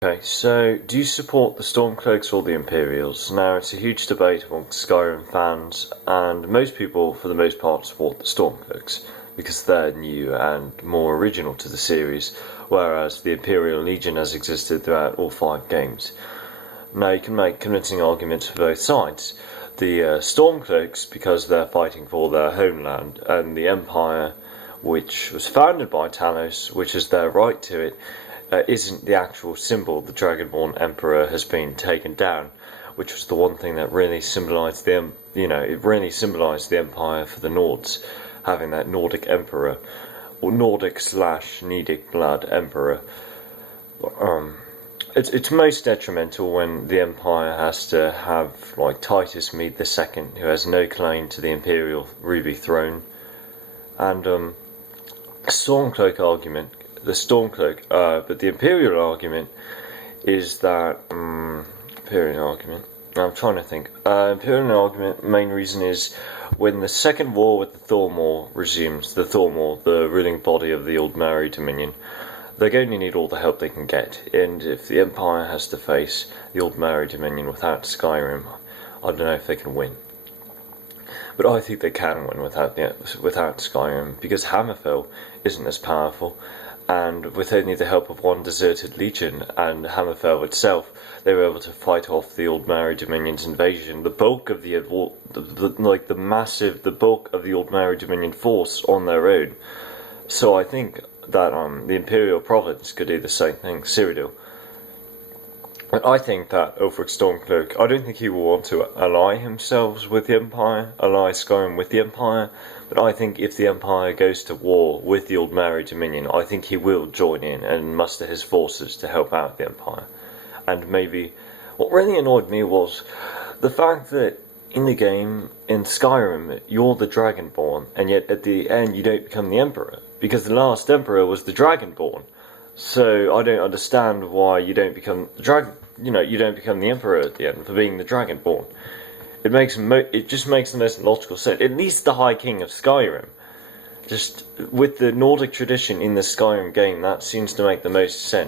Okay, so do you support the Stormcloaks or the Imperials? Now, it's a huge debate amongst Skyrim fans, and most people, for the most part, support the Stormcloaks because they're new and more original to the series, whereas the Imperial Legion has existed throughout all 5 games. Now, you can make convincing arguments for both sides. The Stormcloaks, because they're fighting for their homeland, and the Empire, which was founded by Talos, which is their right to it, isn't the actual symbol. The Dragonborn Emperor has been taken down, which was the one thing that really symbolised the Empire for the Nords, having that Nordic Emperor, or Nordic/Nedic blood Emperor. It's most detrimental when the Empire has to have like Titus Mede II, who has no claim to the Imperial Ruby Throne, and Stormcloak argument. But the Imperial argument is that Imperial argument. I'm trying to think. Imperial argument. Main reason is when the second war with the Thormaw resumes. The Thormaw, the ruling body of the Aldmeri Dominion, they're going to need all the help they can get. And if the Empire has to face the Aldmeri Dominion without Skyrim, I don't know if they can win. But I think they can win without Skyrim, because Hammerfell isn't as powerful, and with only the help of one deserted legion and Hammerfell itself, they were able to fight off the Aldmeri Dominion's invasion. The bulk of the bulk of the Aldmeri Dominion force on their own. So I think that the Imperial province could do the same thing, Cyrodiil. And I think that Ulfric Stormcloak, I don't think he will want to ally himself with the Empire, ally Skyrim with the Empire, but I think if the Empire goes to war with the Aldmeri Dominion, I think he will join in and muster his forces to help out the Empire. And maybe, what really annoyed me was the fact that in the game, in Skyrim, you're the Dragonborn, and yet at the end you don't become the Emperor, because the last Emperor was the Dragonborn. So I don't understand why you don't become the you don't become the Emperor at the end for being the Dragonborn. It just makes the most logical sense. At least the High King of Skyrim. Just with the Nordic tradition in the Skyrim game, that seems to make the most sense.